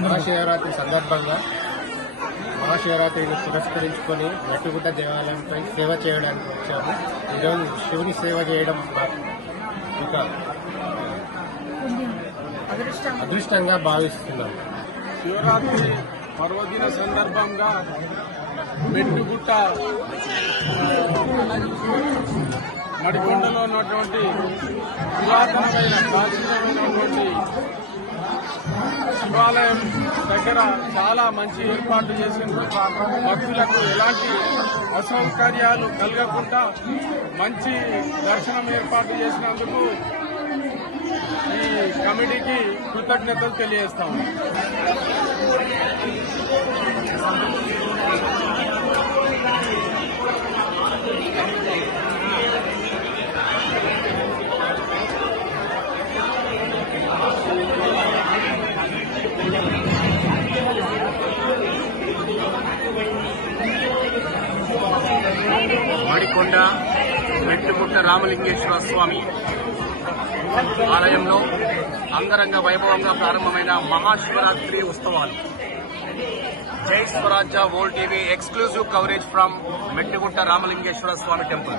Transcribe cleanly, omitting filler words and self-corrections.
మహాశివరాత్రి సందర్భంగా మహాశివరాత్రిని పురస్కరించుకొని మెట్టుగుట్ట దేవాలయంపై సేవ చేయడానికి వచ్చాము. ఈరోజు శివుని సేవ చేయడం ఒక అదృష్టంగా భావిస్తున్నాము. శివరాత్రి పర్వదిన సందర్భంగా మెట్టుగుట్ట మడికొండలో ఉన్నటువంటి పురాతనమైన ప్రాచీనమైనటువంటి శివాలయం దగ్గర చాలా మంచి ఏర్పాట్లు చేసిండ్రు. భక్తులకు ఎలాంటి అసౌకర్యాలు కలగకుండా మంచి దర్శనం ఏర్పాటు చేసినందుకు ఈ కమిటీకి కృతజ్ఞతలు తెలియజేస్తాము. మడికొండ మెట్టుగుట్ట రామలింగేశ్వర స్వామి ఆలయంలో అంగరంగ వైభవంగా ప్రారంభమైన మహాశివరాత్రి ఉత్సవాలు. Jai Swarajya world TV exclusive coverage from Mettugutta Ramalingeshwara Swami temple.